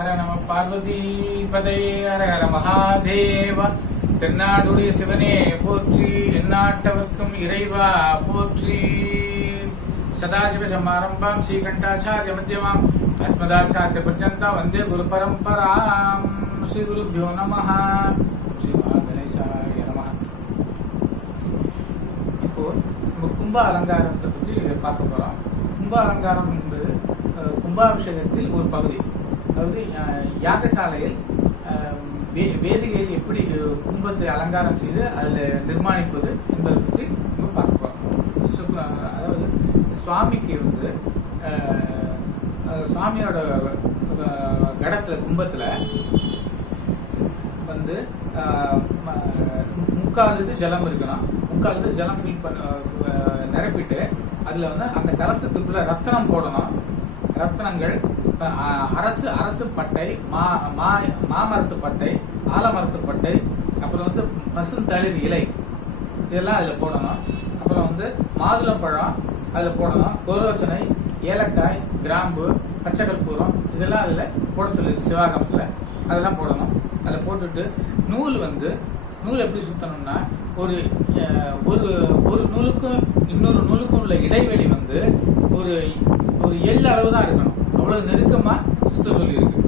ஹர நம பார்வதி பதை ஹர ஹர மகாதேவ. தென்னாடுடைய சிவனே போற்றி, எந்நாட்டவர்க்கும் இறைவா போற்றி. சதாசிவ சமாரம்பாம் ஸ்ரீகண்டாச்சாரிய மத்தியமாம் அஸ்மதாச்சாரிய பர்யந்தாம் வந்தே குரு பரம்பராம். ஸ்ரீ குருभ्यो நமः. ஸ்ரீ மகாகணேசாய நமः. இப்போ நம்ம கும்ப அலங்காரத்தை பற்றி பார்க்க போறோம். கும்ப அலங்காரம் என்பது கும்பாபிஷேகத்தில் ஒரு பகுதி. அதாவது யாகசாலையில் வேதிகையில் எப்படி கும்பத்தை அலங்காரம் செய்து அதில் நிர்மாணிப்பது என்பதை பற்றி நம்ம பார்க்க போறோம். அதாவது சுவாமிக்கு சுவாமியோட கடத்துல கும்பத்துல முக்கால் ஜலம் இருக்கணும். முக்கால் ஜலம் ஃபில் பண்ண நிரப்பிட்டு அதுல அந்த கலசத்துக்குள்ள ரத்தனம் போடணும். ரத்னங்கள் அரசு பட்டை, மாமரத்து பட்டை, ஆலமரத்து பட்டை, அப்புறம் பசுந்தளிர் இலை, இதெல்லாம் அதுல போடணும். அப்புறம் மாதுளம்பழம் அதுல போடணும். கோரோச்சனை, ஏலக்காய், கிராம்பு, பச்சை கற்பூரம் இதெல்லாம் அதுல போட சொல்லிருக்கு சிவாகமத்துல. அதெல்லாம் போடணும். அதில் போட்டுட்டு நூல் எப்படி சுத்தணும்னா ஒரு நூலுக்கும் இன்னொரு நூலுக்கும் உள்ள இடைவெளி ஒரு எல் அளவு தான் இருக்கணும். அவ்வளவு நெருக்கமா சுத்த சொல்லியிருக்கு.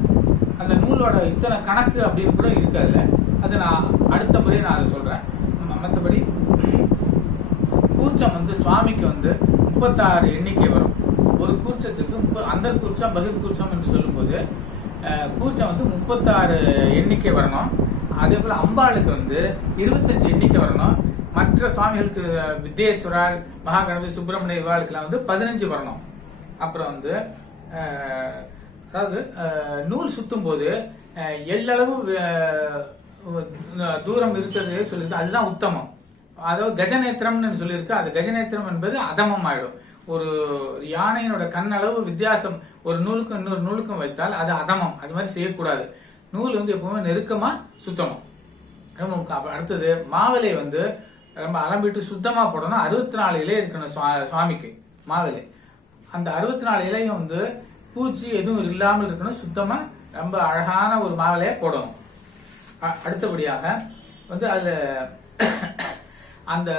அந்த நூலோட இத்தனை கணக்கு அப்படின்னு கூட இருக்காதுல. அதை நான் அடுத்த முறை நான் அதை சொல்றேன். மற்றபடி கூச்சம் சுவாமிக்கு 36 எண்ணிக்கை வரும். ஒரு கூச்சத்துக்கு அந்த கூச்சம் பகிர் கூச்சம் என்று சொல்லும் போது கூச்சம் 36 எண்ணிக்கை வரணும். அதே போல அம்பாளுக்கு 25 எண்ணிக்கை வரணும். மற்ற சுவாமிகளுக்கு வித்யேஸ்வரால், மகாகணபதி, சுப்பிரமணிய இவாளுக்கெல்லாம் 15 வரணும். அப்புறம் அதாவது நூல் சுத்தும் போது எல்லளவு தூரம் இருக்கிறது சொல்லியிருக்கு. அதுதான் உத்தமம். அதாவது கஜநேத்திரம்னு சொல்லியிருக்கு. அது கஜநேத்திரம் என்பது அதமம் ஆயிடும். ஒரு யானையினோட கண்ணளவு வித்தியாசம் ஒரு நூலுக்கும் இன்னொரு நூலுக்கும் வைத்தால் அது அதமம். அது மாதிரி செய்யக்கூடாது. நூல் எப்பவுமே நெருக்கமா சுத்தணும். அடுத்தது மாவிலை ரொம்ப அலம்பிட்டு சுத்தமா போடணும். 64 இலை இருக்கணும் சுவாமிக்கு மாவிலை. அந்த 64 இலையும் பூச்சி எதுவும் இல்லாமல் இருக்கணும். சுத்தமா ரொம்ப அழகான ஒரு மாவிலையை போடணும். அடுத்தபடியாக அதுல அந்த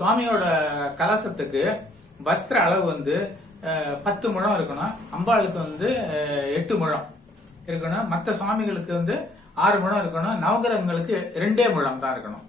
சுவாமியோட கலசத்துக்கு வஸ்திர அளவு 10 முழம் இருக்கணும். அம்பாளுக்கு 8 முழம் இருக்கணும். மற்ற சுவாமிகளுக்கு 6 முழம் இருக்கணும். நவகிரகங்களுக்கு 2 முழம் தான் இருக்கணும்.